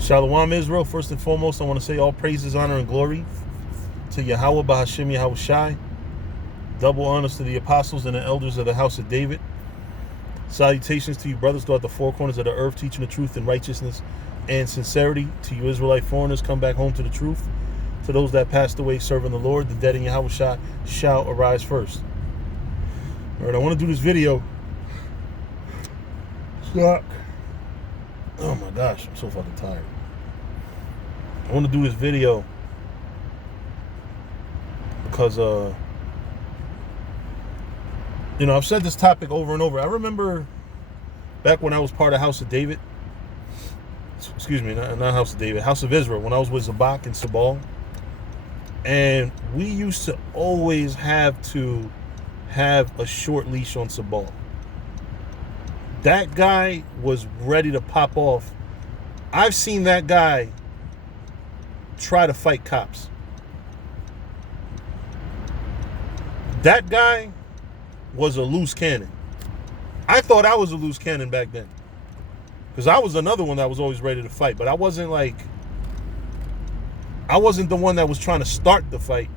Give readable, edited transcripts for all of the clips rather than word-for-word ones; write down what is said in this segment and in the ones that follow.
Shalom Israel. First and foremost, I want to say all praises, honor, and glory to Yahweh Bahashim Yahweh Shai. Double honors to the apostles and the elders of the house of David. Salutations to you brothers throughout the four corners of the earth, teaching the truth in righteousness and sincerity. To you Israelite foreigners, come back home to the truth. To those that passed away serving the Lord, the dead in Yahweh Shai shall arise first. All right, I want to do this video. Suck. Oh my gosh, I'm so fucking tired. I want to do this video because, I've said this topic over and over. I remember back when I was part of House of David. Excuse me, not House of David, House of Israel, when I was with Zabak and Sabal. And we used to always have to have a short leash on Sabal. That guy was ready to pop off. I've seen that guy try to fight cops. That guy was a loose cannon. I thought I was a loose cannon back then, because I was another one that was always ready to fight, but I wasn't the one that was trying to start the fight.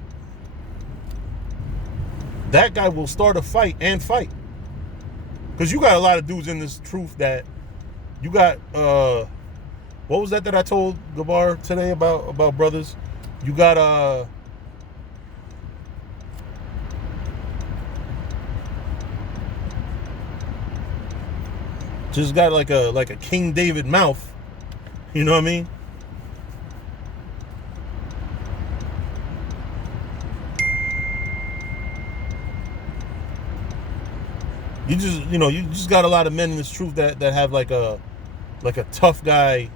That guy will start a fight and fight. Because you got a lot of dudes in this truth that you got, what was that I told Gabar today about brothers? You got, just got like a King David mouth. You know what I mean? You just got a lot of men in this truth that have like a tough guy,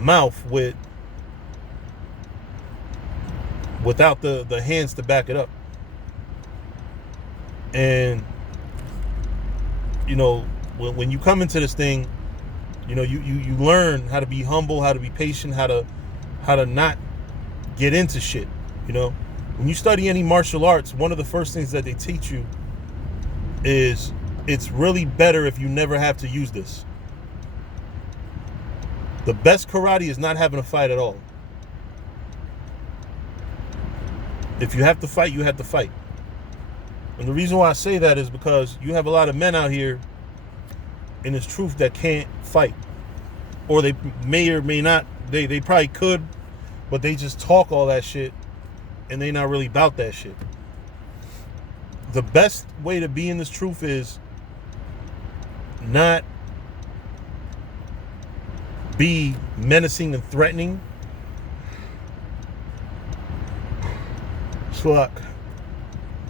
mouth without the hands to back it up. And when you come into this thing, you learn how to be humble, how to be patient, how to not get into shit. When you study any martial arts, one of the first things that they teach you is it's really better if you never have to use this. The best karate is not having a fight at all. If you have to fight, you have to fight. And the reason why I say that is because you have a lot of men out here in this truth that can't fight. Or they may or may not, they probably could, but they just talk all that shit and they not really about that shit. The best way to be in this truth is not be menacing and threatening. Sluck.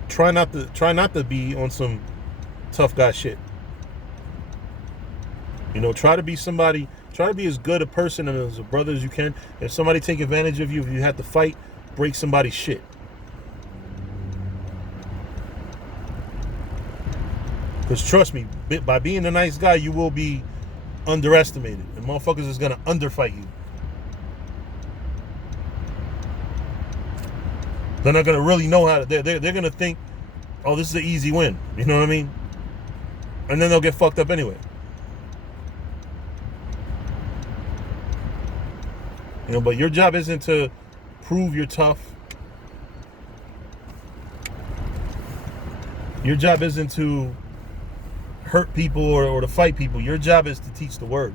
Try not to be on some tough guy shit. Try to be somebody, try to be as good a person and as a brother as you can. If somebody take advantage of you, if you have to fight, break somebody's shit. Because trust me, by being a nice guy, you will be underestimated. And motherfuckers is going to underfight you. They're not going to really know how to, they're going to think, oh, this is an easy win. You know what I mean? And then they'll get fucked up anyway. But your job isn't to prove you're tough. Your job isn't to hurt people or to fight people. Your job is to teach the word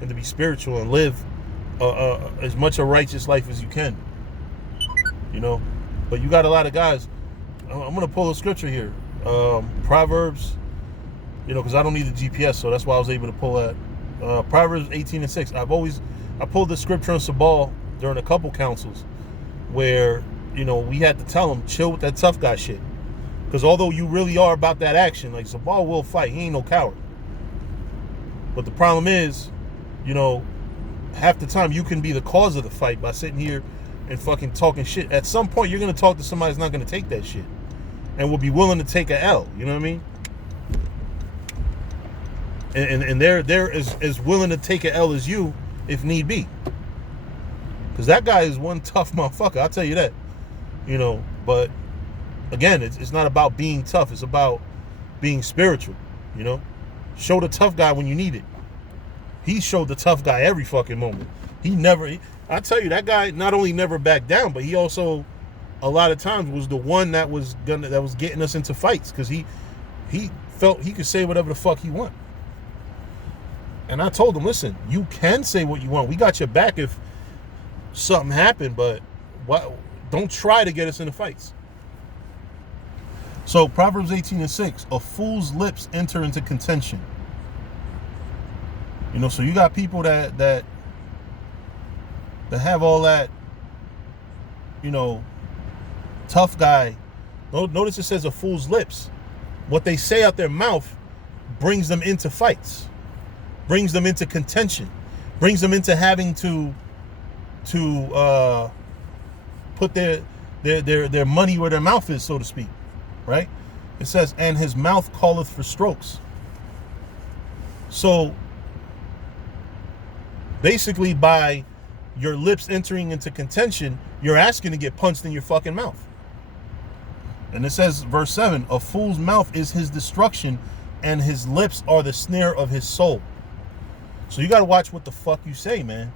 and to be spiritual and live as much a righteous life as you can. But you got a lot of guys. I'm going to pull a scripture here. Proverbs, because I don't need the GPS, so that's why I was able to pull that. Proverbs 18:6. I pulled the scripture on Sabal during a couple councils where, we had to tell him, chill with that tough guy shit. Because although you really are about that action, like Sabal will fight. He ain't no coward. But the problem is, half the time you can be the cause of the fight by sitting here and fucking talking shit. At some point, you're going to talk to somebody that's not going to take that shit and will be willing to take a L. You know what I mean? And they're as willing to take a L as you if need be. Because that guy is one tough motherfucker, I'll tell you that. But again, it's not about being tough. It's about being spiritual, Show the tough guy when you need it. he showed the tough guy every fucking moment. I tell you, that guy not only never backed down, but he also a lot of times was the one that was getting us into fights, because he felt he could say whatever the fuck he want. And I told him, listen, you can say what you want. We got your back if something happened, but don't try to get us into fights. So Proverbs 18:6, a fool's lips enter into contention. You know, so you got people that have all that, you know, tough guy. Notice it says a fool's lips. What they say out their mouth brings them into fights, brings them into contention, brings them into having to put their money where their mouth is, so to speak, right? It says, and his mouth calleth for strokes. So basically, by your lips entering into contention, you're asking to get punched in your fucking mouth. And it says, verse 7, a fool's mouth is his destruction, and his lips are the snare of his soul. So you got to watch what the fuck you say, man.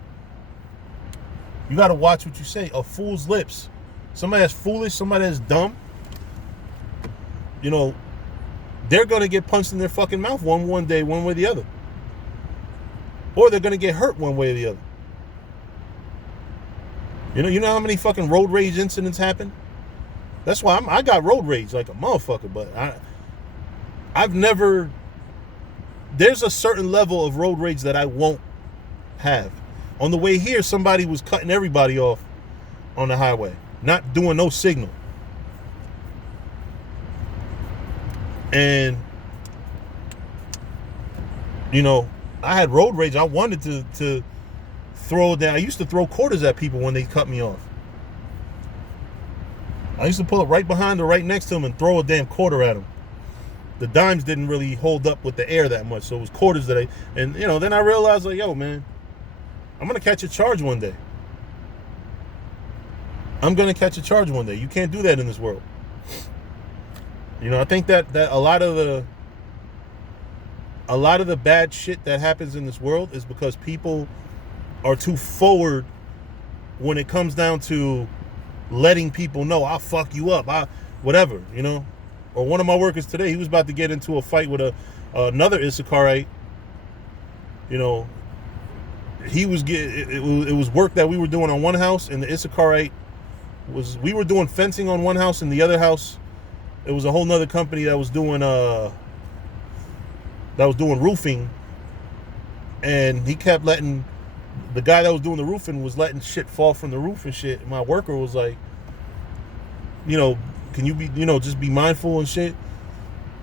You got to watch what you say. A fool's lips. Somebody that's foolish, somebody that's dumb, you know, they're going to get punched in their fucking mouth one day, one way or the other. Or they're going to get hurt one way or the other. You know how many fucking road rage incidents happen? That's why I got road rage like a motherfucker, but I've never, there's a certain level of road rage that I won't have. On the way here, somebody was cutting everybody off on the highway, not doing no signal. And, you know, I had road rage. I wanted to throw down. I used to throw quarters at people when they cut me off. I used to pull up right behind or right next to them and throw a damn quarter at them. The dimes didn't really hold up with the air that much, so it was quarters that and you know, then I realized, like, yo, man, I'm gonna catch a charge one day. I'm gonna catch a charge one day. You can't do that in this world. You know, I think that a lot of the bad shit that happens in this world is because people are too forward when it comes down to letting people know, I'll fuck you up, whatever, you know. Or one of my workers today, he was about to get into a fight with another Issacharite. You know, it was work that we were doing on one house, and the Issacharite we were doing fencing on one house, and the other house, it was a whole nother company that was doing roofing, and he kept letting, the guy that was doing the roofing was letting shit fall from the roof and shit. And my worker was like, you know, can you be, you know, just be mindful and shit.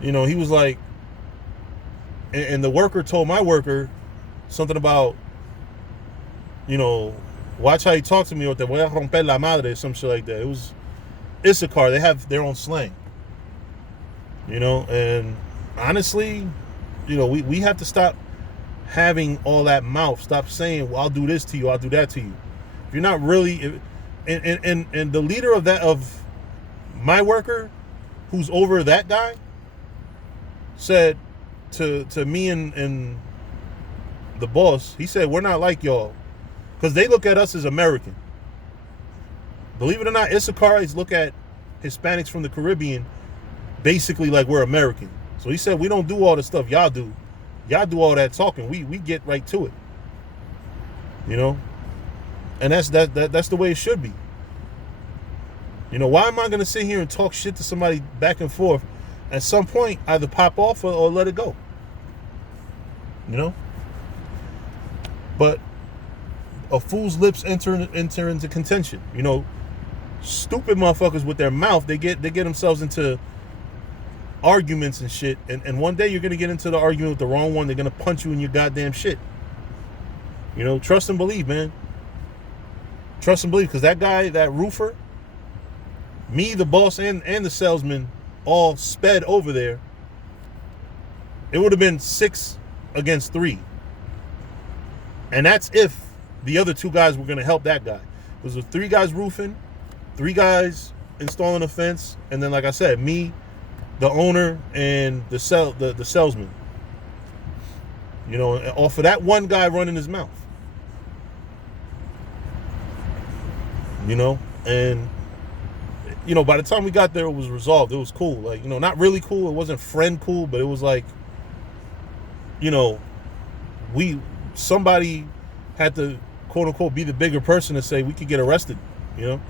You know, he was like, and the worker told my worker something about, you know, watch how you talk to me, or te voy a romper la madre, some shit like that. It was Issachar. They have their own slang. You know, and honestly, you know, we have to stop having all that mouth. Stop saying, well, I'll do this to you, I'll do that to you. If you're not really, and the leader of my worker, who's over that guy, said to me and the boss, he said, we're not like y'all, because they look at us as American. Believe it or not, Issacharites look at Hispanics from the Caribbean basically like we're American. So he said, we don't do all the stuff y'all do. Y'all do all that talking. We get right to it. You know? And that's the way it should be. You know, why am I going to sit here and talk shit to somebody back and forth? At some point, either pop off or let it go. You know? But a fool's lips enter into contention. You know, stupid motherfuckers with their mouth, they get themselves into arguments and shit, and one day you're gonna get into the argument with the wrong one. They're gonna punch you in your goddamn shit. You know, trust and believe, man. Trust and believe, because that guy, that roofer, me, the boss, and the salesman all sped over there. It would have been 6 against 3, and that's if the other 2 guys were gonna help that guy. It was 3 guys roofing, 3 guys installing a fence, and then, like I said, me, the owner, and the salesman. You know, off of that one guy running his mouth. You know, and you know, by the time we got there, it was resolved. It was cool. Like, you know, not really cool. It wasn't friend cool, but it was like, you know, somebody had to quote unquote be the bigger person to say we could get arrested. You know,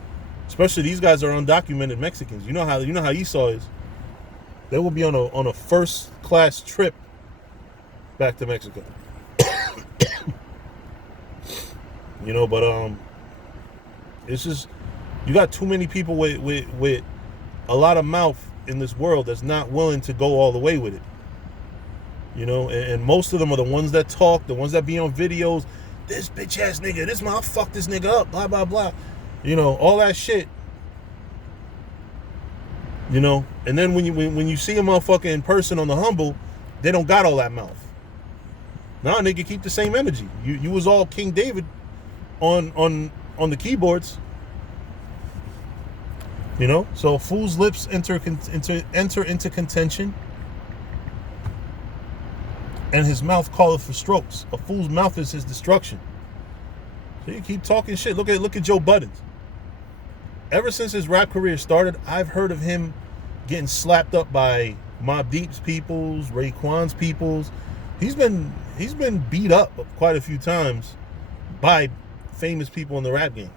especially these guys are undocumented Mexicans. You know how Esau is. They will be on a first class trip back to Mexico. You know, but it's just, you got too many people with a lot of mouth in this world that's not willing to go all the way with it. You know, and most of them are the ones that talk, the ones that be on videos. This bitch ass nigga, this mother fuck this nigga up, blah blah blah. You know, all that shit. You know, and then when you see a motherfucker in person on the humble, they don't got all that mouth. Nah, nigga, keep the same energy. You was all King David on the keyboards. You know, so a fool's lips enter into contention, and his mouth calleth for strokes. A fool's mouth is his destruction. So you keep talking shit. Look at Joe Budden. Ever since his rap career started, I've heard of him getting slapped up by Mobb Deep's peoples, Raekwon's peoples. He's been beat up quite a few times by famous people in the rap game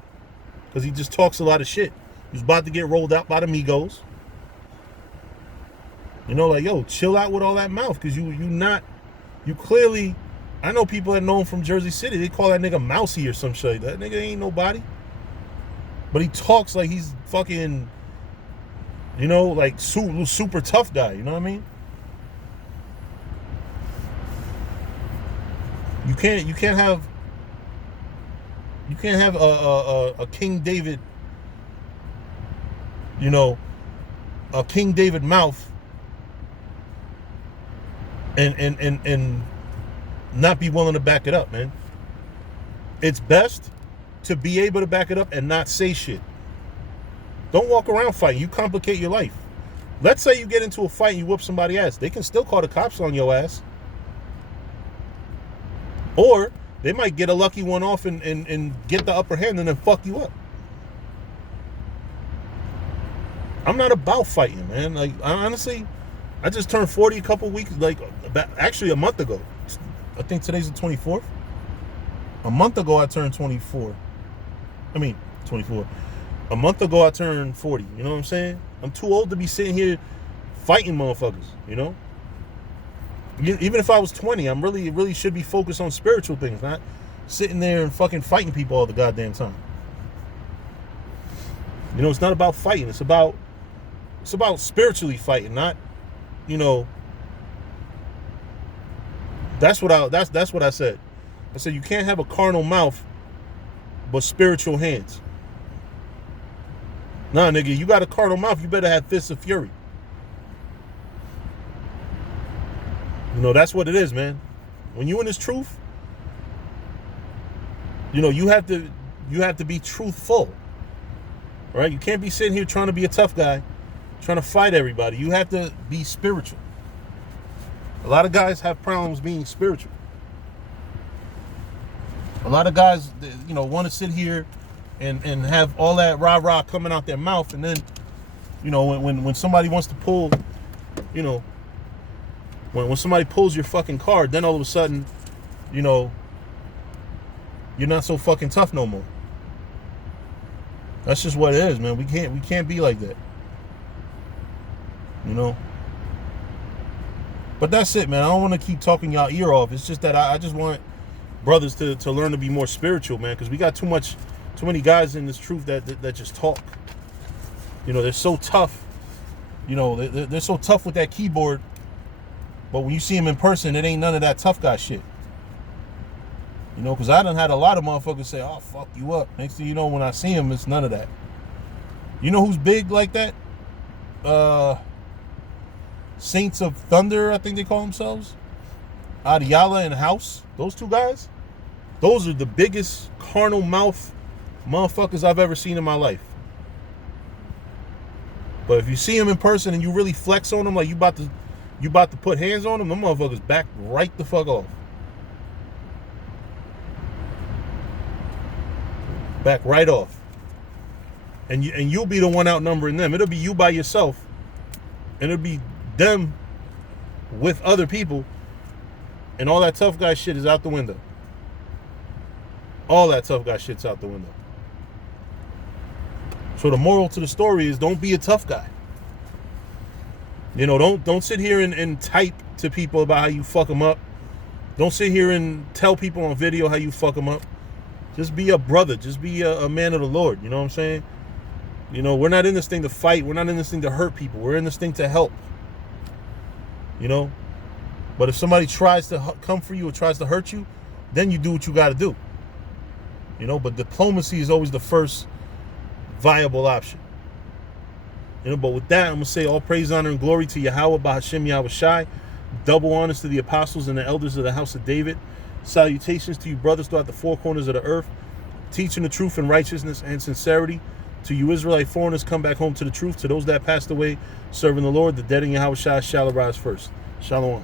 because he just talks a lot of shit. He's about to get rolled out by the Migos. You know, like, yo, chill out with all that mouth, because you clearly, I know people that know him from Jersey City, they call that nigga mousy or some shit. That nigga ain't nobody. But he talks like he's fucking, you know, like super tough guy. You know what I mean? You can't have a King David, you know, a King David mouth and not be willing to back it up, man. It's best to be able to back it up and not say shit. Don't walk around fighting. You complicate your life. Let's say you get into a fight and you whoop somebody's ass. They can still call the cops on your ass. Or they might get a lucky one off and get the upper hand and then fuck you up. I'm not about fighting, man. Like, honestly, I just turned 40 a couple weeks, like, actually a month ago. I think today's the 24th. A month ago, I turned 24. 24. A month ago, I turned 40. You know what I'm saying? I'm too old to be sitting here fighting motherfuckers, you know? Even if I was 20, I'm really should be focused on spiritual things, not sitting there and fucking fighting people all the goddamn time. You know, it's not about fighting. It's about spiritually fighting, not, you know. That's what I said. I said you can't have a carnal mouth but spiritual hands. Nah, nigga, you got a carnal mouth, you better have fists of fury. You know, that's what it is, man. When you in this truth, you know, you have to be truthful. Right? You can't be sitting here trying to be a tough guy, trying to fight everybody. You have to be spiritual. A lot of guys have problems being spiritual. A lot of guys, you know, want to sit here and have all that rah-rah coming out their mouth, and then, you know, when somebody wants to pull, you know, when somebody pulls your fucking card, then all of a sudden, you know, you're not so fucking tough no more. That's just what it is, man. We can't be like that. You know? But that's it, man. I don't want to keep talking y'all ear off. It's just that I just want brothers to learn to be more spiritual, man, because we got too many guys in this truth that just talk. You know, they're so tough. You know, they're so tough with that keyboard, but when you see them in person, it ain't none of that tough guy shit. You know, because I done had a lot of motherfuckers say, "Oh, fuck you up." Next thing you know, when I see him, it's none of that. You know who's big like that? Saints of Thunder, I think they call themselves. Adiala and House. Those two guys. Those are the biggest carnal mouth motherfuckers I've ever seen in my life. But if you see them in person and you really flex on them, like you about to put hands on them, them motherfuckers back right the fuck off. Back right off. And you'll be the one outnumbering them. It'll be you by yourself. And it'll be them with other people. And all that tough guy shit is out the window. All that tough guy shit's out the window. So the moral to the story is, don't be a tough guy. You know, don't sit here and type to people about how you fuck them up. Don't sit here and tell people on video how you fuck them up. Just be a brother. Just be a man of the Lord. You know what I'm saying? You know, we're not in this thing to fight. We're not in this thing to hurt people. We're in this thing to help. You know? But if somebody tries to come for you or tries to hurt you, then you do what you got to do. You know, but diplomacy is always the first viable option. You know, but with that, I'm going to say all praise, honor, and glory to Yahweh, Bahashem Yahweh Shai. Double honors to the apostles and the elders of the house of David. Salutations to you brothers throughout the four corners of the earth, teaching the truth in righteousness and sincerity. To you Israelite foreigners, come back home to the truth. To those that passed away, serving the Lord, the dead in Yahweh Shai shall arise first. Shalom.